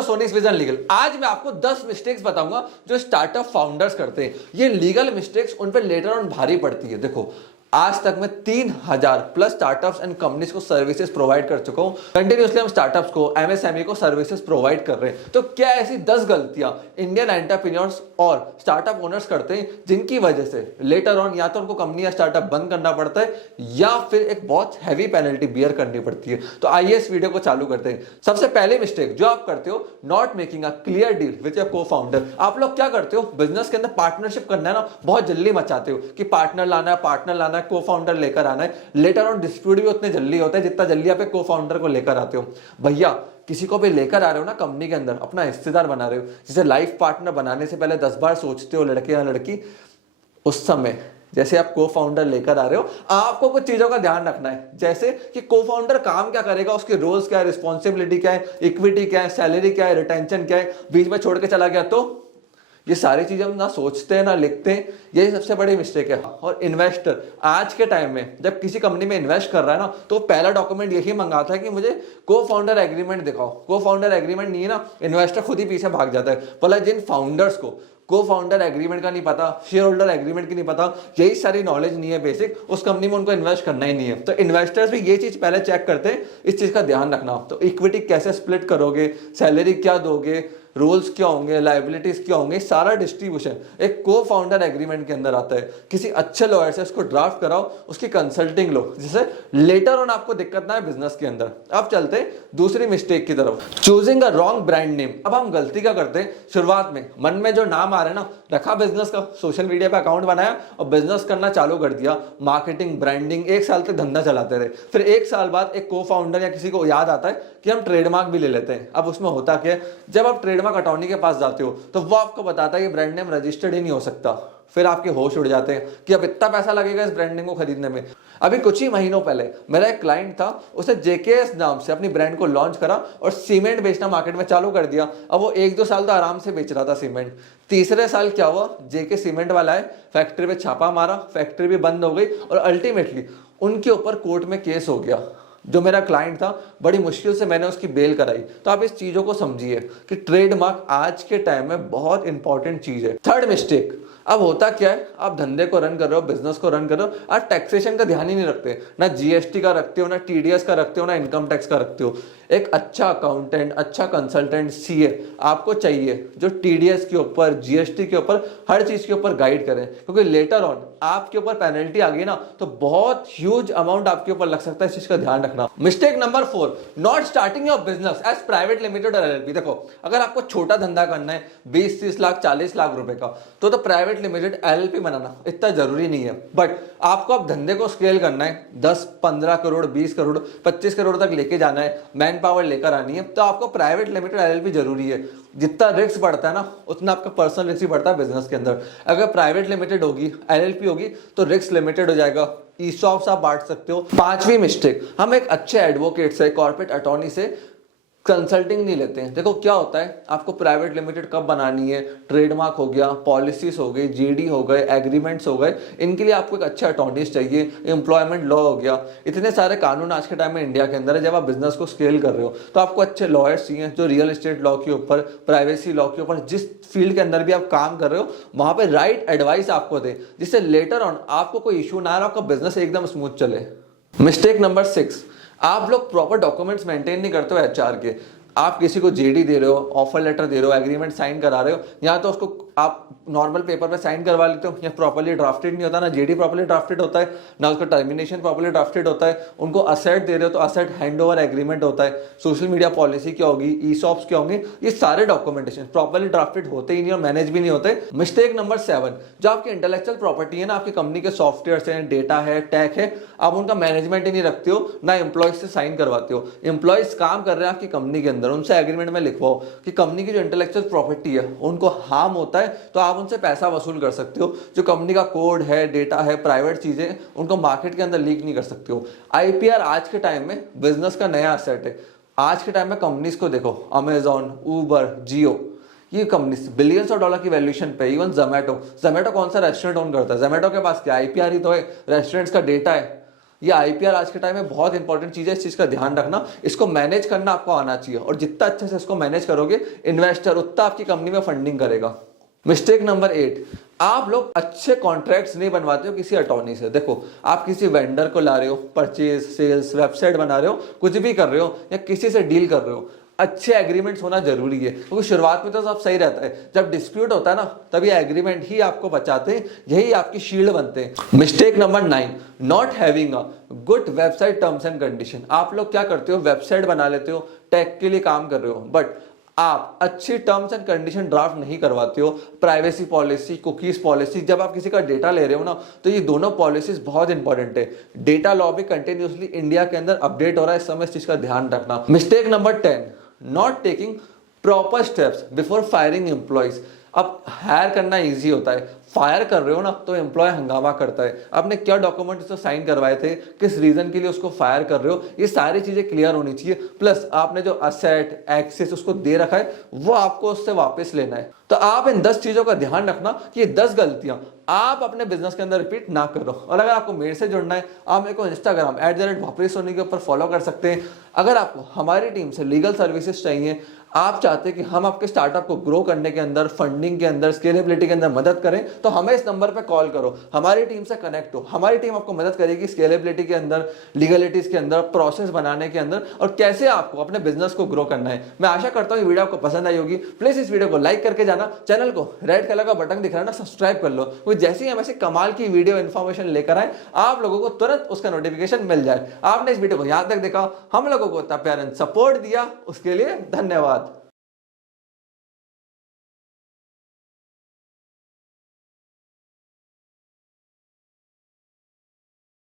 To सोनीज vision legal. आज मैं आपको 10 मिस्टेक्स बताऊंगा जो स्टार्टअप फाउंडर्स करते हैं। ये लीगल मिस्टेक्स उन पर लेटर ऑन भारी पड़ती है। देखो, आज तक मैं 3000 प्लस स्टार्टअप्स एंड कंपनीज को सर्विसेज प्रोवाइड कर चुका हूं। कंटिन्यूअसली हम स्टार्टअप्स को, एमएसएमई को सर्विसेज प्रोवाइड कर रहे हैं। तो क्या ऐसी 10 गलतियां इंडियन एंटरप्रेन्योर्स और स्टार्टअप ओनर्स करते हैं जिनकी वजह से लेटर ऑन या तो उनको कंपनी या स्टार्टअप बंद करना पड़ता है या फिर एक बहुत हैवी पेनल्टी बियर करनी पड़ती है? तो आइए इस वीडियो को चालू करते हैं। सबसे पहले मिस्टेक जो आप करते हो, not making a clear deal with your को फाउंडर। आप लोग क्या करते हो, बिजनेस के अंदर पार्टनरशिप करना है ना, बहुत जल्दी मचाते हो कि पार्टनर लाना है, को फाउंडर लेकर आना है। लेटर ऑन डिस्प्यूट भी उतने जल्दी होता है जितना जल्दी आप एक को फाउंडर को लेकर आते हो। भैया, किसी को भी लेकर आ रहे हो ना कंपनी के अंदर, अपना हिस्सेदार बना रहे हो, जिसे लाइफ पार्टनर बनाने से पहले 10 बार सोचते हो लड़के या लड़की, उस समय जैसे आप को फाउंडर लेकर आ रहे हो, आपको कुछ चीजों का ध्यान रखना है। जैसे कि को फाउंडर काम क्या करेगा, उसके रोल्स क्या है, रिस्पॉन्सिबिलिटी क्या है, इक्विटी क्या है, सैलरी क्या है, रिटेंशन क्या है, बीच में छोड़ के चला गया तो ये सारी चीजें हम ना सोचते हैं ना लिखते हैं। यही सबसे बड़ी मिस्टेक है। और इन्वेस्टर आज के टाइम में जब किसी कंपनी में इन्वेस्ट कर रहा है ना, तो पहला डॉक्यूमेंट यही मंगाता है कि मुझे को फाउंडर एग्रीमेंट दिखाओ। को फाउंडर एग्रीमेंट नहीं है ना, इन्वेस्टर खुद ही पीछे भाग जाता है। भले जिन फाउंडर्स को फाउंडर एग्रीमेंट का नहीं पता, शेयर होल्डर एग्रीमेंट की नहीं पता, यही सारी नॉलेज नहीं है बेसिक, उस कंपनी में उनको इन्वेस्ट करना ही नहीं है। तो इन्वेस्टर्स भी ये चीज पहले चेक करते हैं, इस चीज का ध्यान रखना। तो इक्विटी कैसे स्प्लिट करोगे, सैलरी क्या दोगे, रूल्स क्या होंगे, लाइबिलिटीज क्या होंगे, सारा डिस्ट्रीब्यूशन एक को फाउंडर एग्रीमेंट के अंदर आता है। किसी अच्छे लॉयर से उसको ड्राफ्ट कराओ, उसकी कंसल्टिंग लो, जिससे लेटर ऑन आपको दिक्कत ना है बिजनेस के अंदर। अब चलते हैं दूसरी मिस्टेक की तरफ, choosing a wrong brand name. अब हम गलती क्या करते हैं, शुरुआत में मन में जो नाम आ रहा है ना, रखा बिजनेस का, सोशल मीडिया पे अकाउंट बनाया और बिजनेस करना चालू कर दिया, मार्केटिंग ब्रांडिंग, 1 साल तक धंधा चलाते रहे। फिर 1 साल बाद एक को फाउंडर या किसी को याद आता है कि हम ट्रेडमार्क भी ले लेते हैं। अब उसमें होता क्या है, जब आप ट्रेडमार्क अटॉर्नी के पास जाते हो तो वो आपको बताता है कि ब्रांड नेम रजिस्टर्ड ही नहीं हो सकता। फिर आपके होश उड़ जाते हैं कि अब इतना पैसा लगेगा इस ब्रांड नेम को खरीदने में। अभी कुछ ही महीनों पहले मेरा एक क्लाइंट था, उसने जेकेएस नाम से अपनी ब्रांड को लॉन्च करा और सीमेंट बेचना मार्केट में चालू कर दिया। अब वो 1-2 साल तो आराम से बेच रहा था सीमेंट। तीसरे साल क्या हुआ, जेके सीमेंट वाला है, फैक्ट्री पे छापा मारा, फैक्ट्री भी बंद हो गई और अल्टीमेटली उनके ऊपर कोर्ट में केस हो गया। जो मेरा क्लाइंट था, बड़ी मुश्किल से मैंने उसकी बेल कराई। तो आप इस चीजों को समझिए कि ट्रेडमार्क आज के टाइम में बहुत इंपॉर्टेंट चीज है। थर्ड मिस्टेक, अब होता क्या है, आप धंधे को रन कर रहे हो, बिजनेस को रन कर रहे हो, आप टैक्सेशन का ध्यान ही नहीं रखते, ना जीएसटी का रखते हो, ना टीडीएस का रखते हो, ना इनकम टैक्स का रखते हो। एक अच्छा अकाउंटेंट, अच्छा कंसल्टेंट, सीए आपको चाहिए जो टीडीएस के ऊपर, जीएसटी के ऊपर, हर चीज के ऊपर गाइड करें। क्योंकि लेटर ऑन आपके ऊपर पेनल्टी आ गई ना, तो बहुत ह्यूज अमाउंट आपके ऊपर लग सकता है। इस चीज का ध्यान रखना। Mistake number 4, not starting your business as private limited और एलएलपी। देखो, अगर आपको छोटा धंधा करना है 20-30 लाख 40 लाख रुपए का, तो प्राइवेट लिमिटेड एलएलपी बनाना इतना जरूरी नहीं है। बट आपको अब धंधे को स्केल करना है, 10-15 करोड़, 20 करोड़, 25 करोड़ तक लेके जाना है, मैन पावर लेकर आनी है, तो आपको प्राइवेट लिमिटेड एलएलपी जरूरी है। जितना रिस्क बढ़ता है ना, उतना आपका पर्सनल रिस्क भी बढ़ता है बिजनेस के अंदर। अगर प्राइवेट लिमिटेड होगी, एलएलपी होगी, तो रिस्क लिमिटेड हो जाएगा, ईसॉप्स आप बांट सकते हो। 5वीं मिस्टेक, हम एक अच्छे एडवोकेट से, कॉर्पोरेट अटॉर्नी से कंसल्टिंग नहीं लेते हैं। देखो क्या होता है, आपको प्राइवेट लिमिटेड कब बनानी है, ट्रेडमार्क हो गया, पॉलिसीज हो गई, जीडी हो गए, एग्रीमेंट्स हो गए, इनके लिए आपको एक अच्छा अटॉर्नीज चाहिए। एम्प्लॉयमेंट लॉ हो गया, इतने सारे कानून आज के टाइम में इंडिया के अंदर है। जब आप बिजनेस को स्केल कर रहे हो तो आपको अच्छे लॉयर्स चाहिए जो रियल एस्टेट लॉ के ऊपर, प्राइवेसी लॉ के ऊपर, जिस फील्ड के अंदर भी आप काम कर रहे हो वहां पर राइट एडवाइस आपको दे, जिससे लेटर ऑन आपको कोई इशू ना आए, आपका बिजनेस एकदम स्मूथ चले। मिस्टेक नंबर 6, आप लोग प्रॉपर डॉक्यूमेंट्स मेंटेन नहीं करते हो एचआर के। आप किसी को जेडी दे रहे हो, ऑफर लेटर दे रहे हो, एग्रीमेंट साइन करा रहे हो, या तो उसको आप नॉर्मल पेपर पे साइन करवा लेते हो, या प्रॉपर्ली ड्राफ्टेड नहीं होता, ना जेडी प्रॉपर्ली ड्राफ्टेड होता है, ना उसका टर्मिनेशन प्रॉपर्ली ड्राफ्टेड होता है। उनको असेट दे रहे हो तो असेट हैंडओवर एग्रीमेंट होता है, सोशल मीडिया पॉलिसी क्या होगी, ईसॉप्स क्या होंगे, ये सारे डॉक्यूमेंटेशन प्रॉपर्ली ड्राफ्टेड होते ही नहीं और मैनेज भी नहीं होते। मिस्टेक नंबर 7, जो आपकी इंटेलेक्चुअल प्रॉपर्टी है ना, आपकी कंपनी के सॉफ्टवेयर है, डेटा है, टेक है, आप उनका मैनेजमेंट ही नहीं रखते हो, ना एम्प्लॉयज से साइन करवाते हो। एम्प्लॉयज काम कर रहे हैं आपकी कंपनी के अंदर, उनसे एग्रीमेंट में लिखवाओ कि कंपनी की जो इंटेलेक्चुअल प्रॉपर्टी है उनको हार्म होता है तो आप उनसे पैसा वसूल कर सकते हो। जो कंपनी का कोड है, डेटा है, प्राइवेट चीजें, उनको मार्केट के अंदर लीक नहीं कर सकते हो। आईपीआर आज के टाइम में बिजनेस का नया असेट है। आज के टाइम में कंपनीज को देखो, अमेजॉन, उबर, जियो, ये कंपनी बिलियंस ऑफ डॉलर की वैल्यूएशन पे। इवन जोमैटो कौन सा रेस्टोरेंट ओन करता है, जोमैटो के पास क्या आईपीआर ही तो है, रेस्टोरेंट्स का डेटा है। ये आईपीआर आज के टाइम में बहुत इंपॉर्टेंट चीज है, इस चीज का ध्यान रखना, इसको मैनेज करना आपको आना चाहिए, और जितना अच्छे से इसको मैनेज करोगे इन्वेस्टर उतना आपकी कंपनी में फंडिंग करेगा। मिस्टेक नंबर 8, आप लोग अच्छे कॉन्ट्रैक्ट्स नहीं बनवाते हो किसी अटॉर्नी से। देखो, आप किसी वेंडर को ला रहे हो, परचेज, सेल्स, वेबसाइट बना रहे हो, कुछ भी कर रहे हो या किसी से डील कर रहे हो, अच्छे एग्रीमेंट्स होना जरूरी है, क्योंकि शुरुआत में तो सब सही रहता है, जब डिस्प्यूट होता है ना तभी एग्रीमेंट ही आपको बचाते हैं, यही आपकी शील्ड बनते हैं। Mistake number 9, not having a good website terms and condition. आप लोग क्या करते हो, वेबसाइट बना लेते हो, टेक के लिए काम कर रहे हो, बट आप अच्छी टर्म्स एंड कंडीशन ड्राफ्ट नहीं करवाते हो, प्राइवेसी पॉलिसी, कुकीज पॉलिसी, जब आप किसी का डेटा ले रहे हो ना, तो ये दोनों पॉलिसीज बहुत इंपॉर्टेंट है। डेटा लॉ भी कंटिन्यूसली इंडिया के अंदर अपडेट हो रहा है, इस समय इस चीज का ध्यान रखना। Mistake number 10, not taking proper steps before firing employees. अब हायर करना इजी होता है, फायर कर रहे हो ना तो एम्प्लॉय हंगामा करता है, आपने क्या डॉक्यूमेंट उसको साइन करवाए थे, किस रीजन के लिए उसको फायर कर रहे हो, ये सारी चीजें क्लियर होनी चाहिए। प्लस आपने जो असेट एक्सेस उसको दे रखा है वो आपको उससे वापस लेना है। तो आप इन 10 चीजों का ध्यान रखना कि ये 10 गलतियां आप अपने बिजनेस के अंदर रिपीट ना करो। और अगर आपको मेरे से जुड़ना है, आप मेरे को इंस्टाग्राम @वापरी के ऊपर फॉलो कर सकते हैं। अगर आपको हमारी टीम से लीगल सर्विसेज चाहिए, आप चाहते हैं कि हम आपके स्टार्टअप को ग्रो करने के अंदर, फंडिंग के अंदर, स्केलेबिलिटी के अंदर मदद करें, तो हमें इस नंबर पे कॉल करो, हमारी टीम से कनेक्ट हो। हमारी टीम आपको मदद करेगी स्केलेबिलिटी के अंदर, लीगलिटीज के अंदर, प्रोसेस बनाने के अंदर, और कैसे आपको अपने बिजनेस को ग्रो करना है। मैं आशा करता हूँ ये वीडियो आपको पसंद आई होगी। प्लीज इस वीडियो को लाइक करके जाना, चैनल को रेड कलर का बटन दिख रहा है ना, सब्सक्राइब कर लो, वो जैसे ही हम ऐसे कमाल की वीडियो इन्फॉर्मेशन लेकर आए आप लोगों को तुरंत उसका नोटिफिकेशन मिल जाए। आपने इस वीडियो को यहां तक देखा, हम लोगों को इतना प्यार एंड सपोर्ट दिया, उसके लिए धन्यवाद।